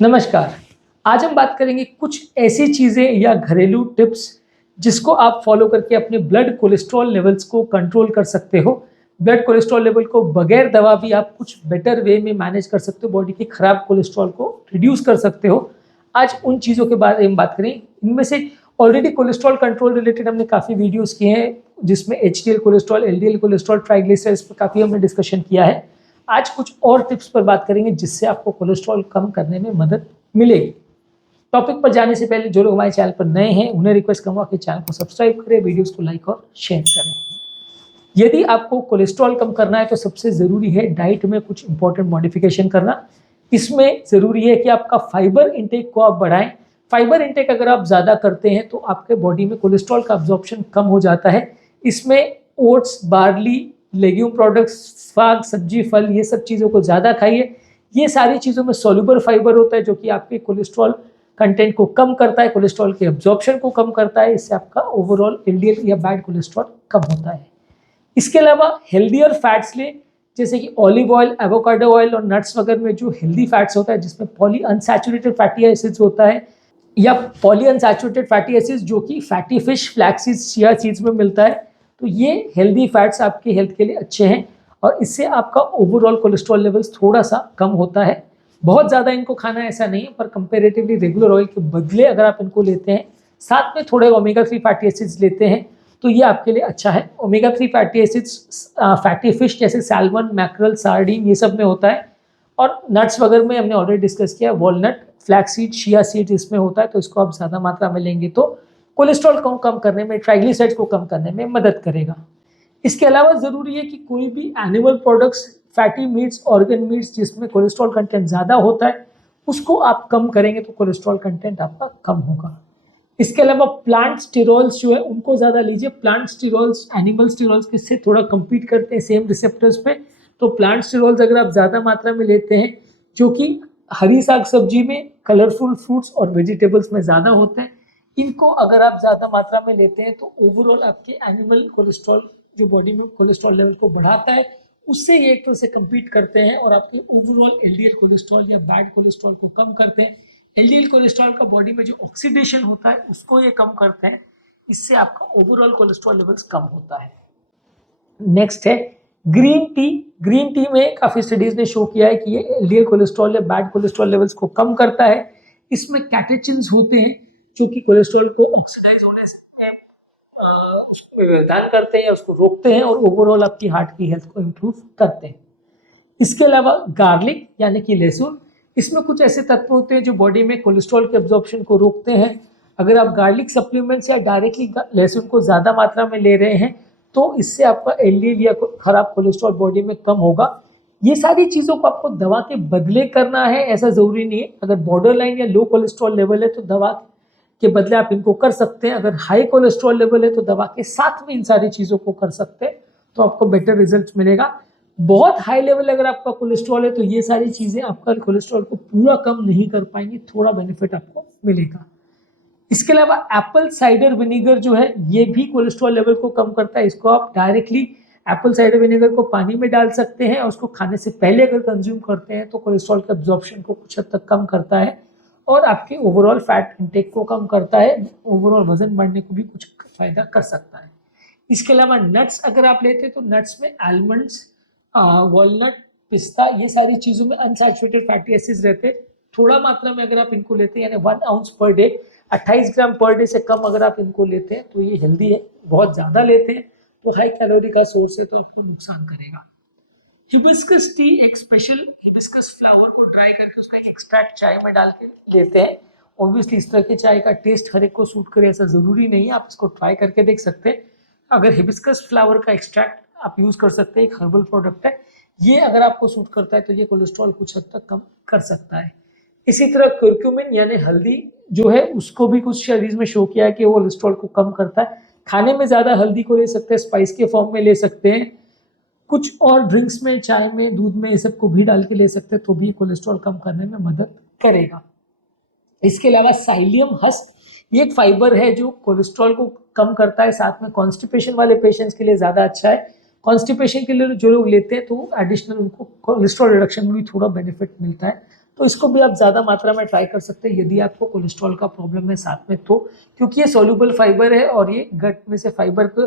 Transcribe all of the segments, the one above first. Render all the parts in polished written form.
नमस्कार। आज हम बात करेंगे कुछ ऐसी चीज़ें या घरेलू टिप्स जिसको आप फॉलो करके अपने ब्लड कोलेस्ट्रॉल लेवल्स को कंट्रोल कर सकते हो। ब्लड कोलेस्ट्रॉल लेवल को बगैर दवा भी आप कुछ बेटर वे में मैनेज कर सकते हो, बॉडी के खराब कोलेस्ट्रॉल को रिड्यूस कर सकते हो। आज उन चीज़ों के बारे में बात करें। इनमें से ऑलरेडी कोलेस्ट्रॉल कंट्रोल रिलेटेड हमने काफ़ी वीडियोज़ किए हैं, जिसमें HDL cholesterol, LDL cholesterol, triglycerides पर काफ़ी हमने डिस्कशन किया है। आज कुछ और टिप्स पर बात करेंगे जिससे आपको कोलेस्ट्रॉल कम करने में मदद मिलेगी। टॉपिक पर जाने से पहले जो लोग हमारे चैनल पर नए हैं उन्हें रिक्वेस्ट करूंगा कि चैनल को सब्सक्राइब करें, वीडियोस को लाइक और शेयर करें। यदि आपको कोलेस्ट्रॉल कम करना है तो सबसे ज़रूरी है डाइट में कुछ इंपॉर्टेंट मॉडिफिकेशन करना। इसमें ज़रूरी है कि आपका फाइबर इंटेक को आप बढ़ाएं। फाइबर इंटेक अगर आप ज़्यादा करते हैं तो आपके बॉडी में कोलेस्ट्रॉल का अब्जॉर्प्शन कम हो जाता है। इसमें ओट्स, बार्ली, लेग्यूम प्रोडक्ट्स, साग, सब्जी, फल, ये सब चीज़ों को ज़्यादा खाइए। ये सारी चीज़ों में सोल्यूबल फाइबर होता है जो कि आपके कोलेस्ट्रॉल कंटेंट को कम करता है, कोलेस्ट्रॉल के अब्जॉर्प्शन को कम करता है। इससे आपका ओवरऑल एलडीएल या बैड कोलेस्ट्रॉल कम होता है। इसके अलावा हेल्दियर फैट्स ले, जैसे कि ऑलिव ऑयल, एवोकाडो ऑयल और नट्स वगैरह में जो हेल्दी फैट्स होता है जिसमें पॉली अनसैचुरेटेड फैटी एसिड्स होता है, या पॉली अनसैचुरेटेड फैटी एसिड्स जो कि fatty fish, flax seeds, chia seeds में मिलता है। तो ये हेल्दी फैट्स आपकी हेल्थ के लिए अच्छे हैं और इससे आपका ओवरऑल कोलेस्ट्रॉल लेवल्स थोड़ा सा कम होता है। बहुत ज़्यादा इनको खाना ऐसा नहीं है, पर कंपेरेटिवली रेगुलर ऑयल के बदले अगर आप इनको लेते हैं, साथ में थोड़े ओमेगा 3 फैटी एसिड्स लेते हैं, तो ये आपके लिए अच्छा है। Omega 3 fatty acids fatty fish जैसे सैल्मन, मैकरल, सार्डिन, ये सब में होता है। और नट्स वगैरह में हमने ऑलरेडी डिस्कस किया, walnut, flax seed, chia seed इसमें होता है। तो इसको आप ज़्यादा मात्रा में लेंगे तो कोलेस्ट्रॉल को कम करने में, ट्राइग्लिसराइड्स को कम करने में मदद करेगा। इसके अलावा ज़रूरी है कि कोई भी animal products, fatty meets, organ meets जिसमें कोलेस्ट्रॉल कंटेंट ज़्यादा होता है, उसको आप कम करेंगे तो कोलेस्ट्रॉल कंटेंट आपका कम होगा। इसके अलावा प्लांट स्टेरॉल्स जो है उनको ज़्यादा लीजिए। प्लांट स्टेरॉल्स एनिमल स्टेरॉल्स के से थोड़ा कम्पीट करते हैं सेम रिसेप्टर्स पे। तो प्लांट स्टेरॉल्स अगर आप ज़्यादा मात्रा में लेते हैं, जो कि हरी साग सब्जी में, कलरफुल फ्रूट्स और वेजिटेबल्स में ज़्यादा होते हैं, इनको अगर आप ज़्यादा मात्रा में लेते हैं तो ओवरऑल आपके एनिमल कोलेस्ट्रॉल जो बॉडी में कोलेस्ट्रॉल लेवल को बढ़ाता है, उससे ये एक तरह से कम्पीट करते हैं और आपके ओवरऑल एलडीएल कोलेस्ट्रॉल या बैड कोलेस्ट्रॉल को कम करते हैं। एलडीएल कोलेस्ट्रॉल का बॉडी में जो ऑक्सीडेशन होता है उसको ये कम करते हैं। इससे आपका ओवरऑल कोलेस्ट्रॉल लेवल्स कम होता है। नेक्स्ट है ग्रीन टी। ग्रीन टी में काफ़ी स्टडीज़ ने शो किया है कि ये एलडीएल कोलेस्ट्रॉल या बैड कोलेस्ट्रॉल लेवल्स को कम करता है। इसमें कैटेचिन्स होते हैं जो कि कोलेस्ट्रॉल को ऑक्सीडाइज होने से उसको व्यवधान करते हैं या उसको रोकते हैं और ओवरऑल आपकी हार्ट की हेल्थ को इम्प्रूव करते हैं। इसके अलावा गार्लिक यानी कि लहसुन, इसमें कुछ ऐसे तत्व होते हैं जो बॉडी में कोलेस्ट्रॉल के एब्जॉर्प्शन को रोकते हैं। अगर आप गार्लिक सप्लीमेंट्स या डायरेक्टली लहसुन को ज़्यादा मात्रा में ले रहे हैं तो इससे आपका एलडीएल या खराब कोलेस्ट्रॉल बॉडी में कम होगा। ये सारी चीज़ों को आपको दवा के बदले करना है, ऐसा ज़रूरी नहीं है। अगर बॉर्डर लाइन या लो कोलेस्ट्रॉल लेवल है तो दवा के बदले आप इनको कर सकते हैं। अगर हाई कोलेस्ट्रॉल लेवल है तो दवा के साथ में इन सारी चीज़ों को कर सकते हैं, तो आपको बेटर रिजल्ट मिलेगा। बहुत हाई लेवल अगर आपका कोलेस्ट्रॉल है तो ये सारी चीज़ें आपका कोलेस्ट्रॉल को पूरा कम नहीं कर पाएंगी, थोड़ा बेनिफिट आपको मिलेगा। इसके अलावा एप्पल साइडर विनेगर जो है ये भी कोलेस्ट्रॉल लेवल को कम करता है। इसको आप डायरेक्टली एप्पल साइडर विनेगर को पानी में डाल सकते हैं और उसको खाने से पहले अगर कंज्यूम करते हैं तो कोलेस्ट्रॉल के एब्जॉर्प्शन को कुछ हद तक कम करता है और आपके ओवरऑल फैट इंटेक को कम करता है। ओवरऑल वजन बढ़ने को भी कुछ फायदा कर सकता है। इसके अलावा नट्स अगर आप लेते हैं तो नट्स में आलमंड्स, वॉलनट, पिस्ता, ये सारी चीज़ों में अनसैचुरेटेड फैटी एसिड्स रहते हैं। थोड़ा मात्रा में अगर आप इनको लेते हैं यानी 1 आउंस पर डे, 28 ग्राम पर डे से कम अगर आप इनको लेते हैं तो ये हेल्दी है। बहुत ज़्यादा लेते हैं तो हाई कैलोरी का सोर्स है तो आपको नुकसान करेगा। हिबिस्कस टी, एक स्पेशल हिबिस्कस फ्लावर को ड्राई करके उसका एक एक्सट्रैक्ट चाय में डाल के लेते हैं। ऑब्वियसली इस तरह के चाय का टेस्ट हर एक को सूट करे ऐसा ज़रूरी नहीं है, आप इसको ट्राई करके देख सकते हैं। अगर हिबिस्कस फ्लावर का एक्सट्रैक्ट आप यूज़ कर सकते हैं, एक हर्बल प्रोडक्ट है ये, अगर आपको सूट करता है तो ये कोलेस्ट्रॉल कुछ हद तक कम कर सकता है। इसी तरह कुरक्यूमिन यानी हल्दी जो है उसको भी कुछ स्टडीज में शो किया है कि वो कोलेस्ट्रॉल को कम करता है। खाने में ज़्यादा हल्दी को ले सकते हैं, स्पाइस के फॉर्म में ले सकते हैं, कुछ और ड्रिंक्स में, चाय में, दूध में, ये सब को भी डाल के ले सकते हैं तो भी कोलेस्ट्रॉल कम करने में मदद करेगा। इसके अलावा साइलियम हस्क, ये एक फाइबर है जो कोलेस्ट्रॉल को कम करता है, साथ में कॉन्स्टिपेशन वाले पेशेंट्स के लिए ज़्यादा अच्छा है। कॉन्स्टिपेशन के लिए जो लोग लेते हैं तो एडिशनल उनको कोलेस्ट्रॉल रिडक्शन में भी थोड़ा बेनिफिट मिलता है, तो इसको भी आप ज़्यादा मात्रा में ट्राई कर सकते हैं यदि आपको कोलेस्ट्रॉल का प्रॉब्लम है साथ में तो, क्योंकि ये सॉल्युबल फाइबर है और ये गट में से फाइबर को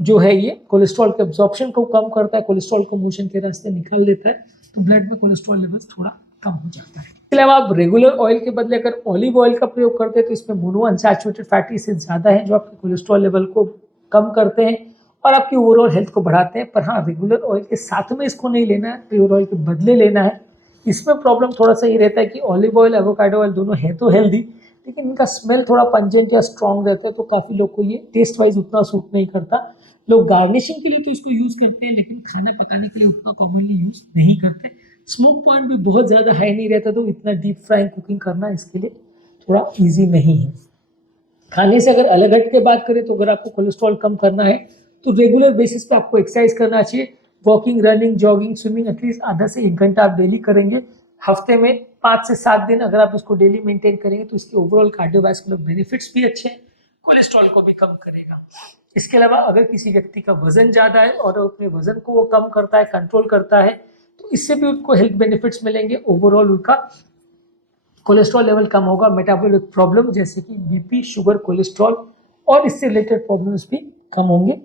जो है ये कोलेस्ट्रॉल के एब्जॉर्प्शन को कम करता है, कोलेस्ट्रॉल को मोशन के रास्ते निकाल देता है, तो ब्लड में कोलेस्ट्रॉल लेवल्स थोड़ा कम हो जाता है। इसके अलावा आप रेगुलर ऑयल के बदले अगर ऑलिव ऑयल का प्रयोग करते हैं तो इसमें मोनो अनसैचुरेटेड फैटी एसिड ज़्यादा है जो आपके कोलेस्ट्रॉल लेवल को कम करते हैं और आपकी ओवरऑल हेल्थ को बढ़ाते हैं। पर हाँ, रेगुलर ऑयल के साथ में इसको नहीं लेना है, प्योर ऑयल के बदले लेना है। इसमें प्रॉब्लम थोड़ा सा ये रहता है कि ऑलिव ऑयल एवोकाडो ऑयल दोनों है तो हेल्दी, लेकिन इनका स्मेल थोड़ा पंजेंट या स्ट्रॉन्ग रहता है, तो काफ़ी लोग को ये टेस्ट वाइज उतना सूट नहीं करता। लोग गार्निशिंग के लिए तो इसको यूज़ करते हैं, लेकिन खाना पकाने के लिए उतना कॉमनली यूज़ नहीं करते। स्मोक पॉइंट भी बहुत ज़्यादा हाई नहीं रहता, तो इतना डीप फ्राइंग कुकिंग करना इसके लिए थोड़ा ईजी नहीं है। खाने से अगर अलग हट के बात करें तो अगर आपको कोलेस्ट्रॉल कम करना है तो रेगुलर बेसिस पे आपको एक्सरसाइज करना चाहिए। Walking, running, jogging, swimming at least आधा से 1 घंटा आप डेली करेंगे। हफ्ते में 5 से 7 दिन अगर आप इसको डेली मेंटेन करेंगे तो इसके ओवरऑल कार्डियोवास्कुलर बेनिफिट्स भी अच्छे हैं, कोलेस्ट्रॉल को भी कम करेगा। इसके अलावा अगर किसी व्यक्ति का वजन ज़्यादा है और अपने वजन को वो कम करता है, कंट्रोल करता है, तो इससे भी उनको हेल्थ बेनिफिट्स मिलेंगे। ओवरऑल उनका कोलेस्ट्रॉल लेवल कम होगा, मेटाबॉलिक प्रॉब्लम जैसे कि बीपी, शुगर, कोलेस्ट्रॉल और इससे रिलेटेड प्रॉब्लम्स भी कम होंगे।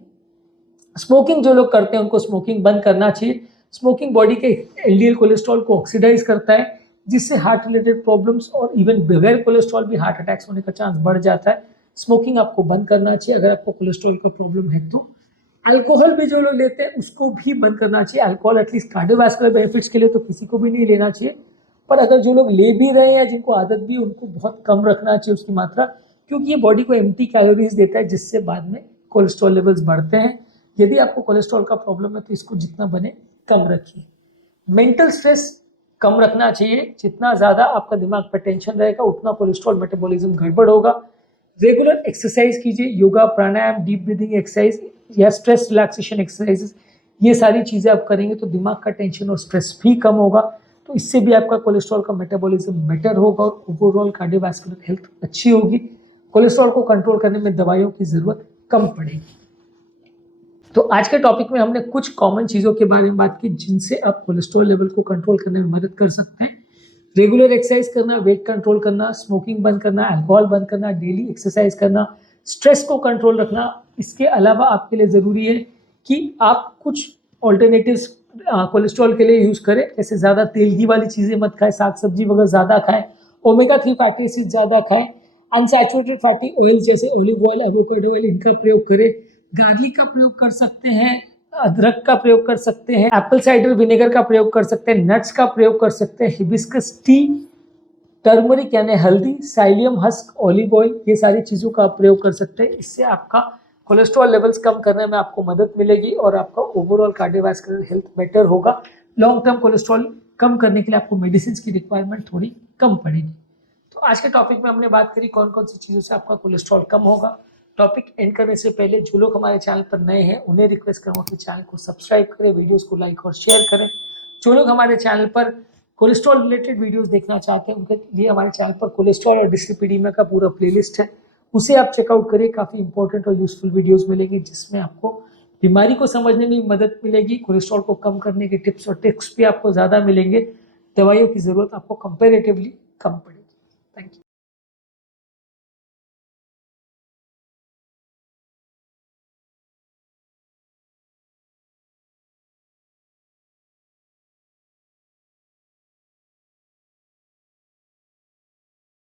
स्मोकिंग जो लोग करते हैं उनको स्मोकिंग बंद करना चाहिए। स्मोकिंग बॉडी के एलडीएल कोलेस्ट्रॉल को ऑक्सीडाइज करता है, जिससे हार्ट रिलेटेड प्रॉब्लम्स और इवन बगैर कोलेस्ट्रॉल भी हार्ट अटैक्स होने का चांस बढ़ जाता है। स्मोकिंग आपको बंद करना चाहिए अगर आपको कोलेस्ट्रॉल का प्रॉब्लम है तो। अल्कोहल भी जो लोग लेते हैं उसको भी बंद करना चाहिए। अल्कोहल एटलीस्ट कार्डियोवास्कुलर बेनिफिट्स के लिए तो किसी को भी नहीं लेना चाहिए, पर अगर जो लोग ले भी रहे हैं, जिनको आदत भी, उनको बहुत कम रखना चाहिए उसकी मात्रा, क्योंकि ये बॉडी को एम्प्टी कैलोरीज देता है जिससे बाद में कोलेस्ट्रॉल लेवल्स बढ़ते हैं। यदि आपको कोलेस्ट्रॉल का प्रॉब्लम है तो इसको जितना बने कम रखिए। मेंटल स्ट्रेस कम रखना चाहिए, जितना ज़्यादा आपका दिमाग पर टेंशन रहेगा उतना कोलेस्ट्रॉल मेटाबॉलिज्म गड़बड़ होगा। रेगुलर एक्सरसाइज कीजिए, योगा, प्राणायाम, डीप ब्रीदिंग एक्सरसाइज या स्ट्रेस रिलैक्सेशन एक्सरसाइजेस, ये सारी चीज़ें आप करेंगे तो दिमाग का टेंशन और स्ट्रेस भी कम होगा, तो इससे भी आपका कोलेस्ट्रॉल का मेटाबॉलिज्म बेटर होगा और ओवरऑल कार्डियोवास्कुलर हेल्थ अच्छी होगी। कोलेस्ट्रॉल को कंट्रोल करने में दवाइयों की ज़रूरत कम पड़ेगी। तो आज के टॉपिक में हमने कुछ कॉमन चीज़ों के बारे में बात की जिनसे आप कोलेस्ट्रॉल लेवल को कंट्रोल करने में मदद कर सकते हैं। रेगुलर एक्सरसाइज करना, वेट कंट्रोल करना, स्मोकिंग बंद करना, अल्कोहल बंद करना, डेली एक्सरसाइज करना, स्ट्रेस को कंट्रोल रखना। इसके अलावा आपके लिए ज़रूरी है कि आप कुछ ऑल्टरनेटिव्स कोलेस्ट्रॉल के लिए यूज़ करें, जैसे ज़्यादा तेल घी वाली चीज़ें मत खाएं, साग सब्जी वगैरह ज़्यादा खाएं, ओमेगा 3 फैटी एसिड ज़्यादा खाएं, अनसैचुरेटेड फैटी ऑयल जैसे ऑलिव ऑयल, एवोकाडो ऑयल, इनका प्रयोग करें। गार्लिक का प्रयोग कर सकते हैं, अदरक का प्रयोग कर सकते हैं, एप्पल साइडर विनेगर का प्रयोग कर सकते हैं, नट्स का प्रयोग कर सकते हैं, हिबिस्कस टी, टर्मरिक यानी हल्दी, साइलियम हस्क, ऑलिव ऑयल, ये सारी चीज़ों का आप प्रयोग कर सकते हैं। इससे आपका कोलेस्ट्रॉल लेवल्स कम करने में आपको मदद मिलेगी और आपका ओवरऑल कार्डियोवास्कुलर हेल्थ बेटर होगा। लॉन्ग टर्म कोलेस्ट्रॉल कम करने के लिए आपको मेडिसिन की रिक्वायरमेंट थोड़ी कम पड़ेगी। तो आज के टॉपिक में हमने बात करी कौन कौन सी चीज़ों से आपका कोलेस्ट्रॉल कम होगा। टॉपिक एंड करने से पहले जो लोग हमारे चैनल पर नए हैं उन्हें रिक्वेस्ट करूँगा कि चैनल को सब्सक्राइब करें, वीडियोस को लाइक और शेयर करें। जो लोग हमारे चैनल पर कोलेस्ट्रॉल रिलेटेड वीडियोस देखना चाहते हैं उनके लिए हमारे चैनल पर कोलेस्ट्रॉल और डिस्लिपिडीमिया का पूरा प्लेलिस्ट है, उसे आप चेकआउट करिए। काफ़ी इंपॉर्टेंट और यूजफुल वीडियोस मिलेंगे जिसमें आपको बीमारी को समझने में मदद मिलेगी, कोलेस्ट्रॉल को कम करने के टिप्स और ट्रिक्स भी आपको ज़्यादा मिलेंगे, दवाइयों की ज़रूरत आपको कंपेरेटिवली कम पड़ेगी। Thank you.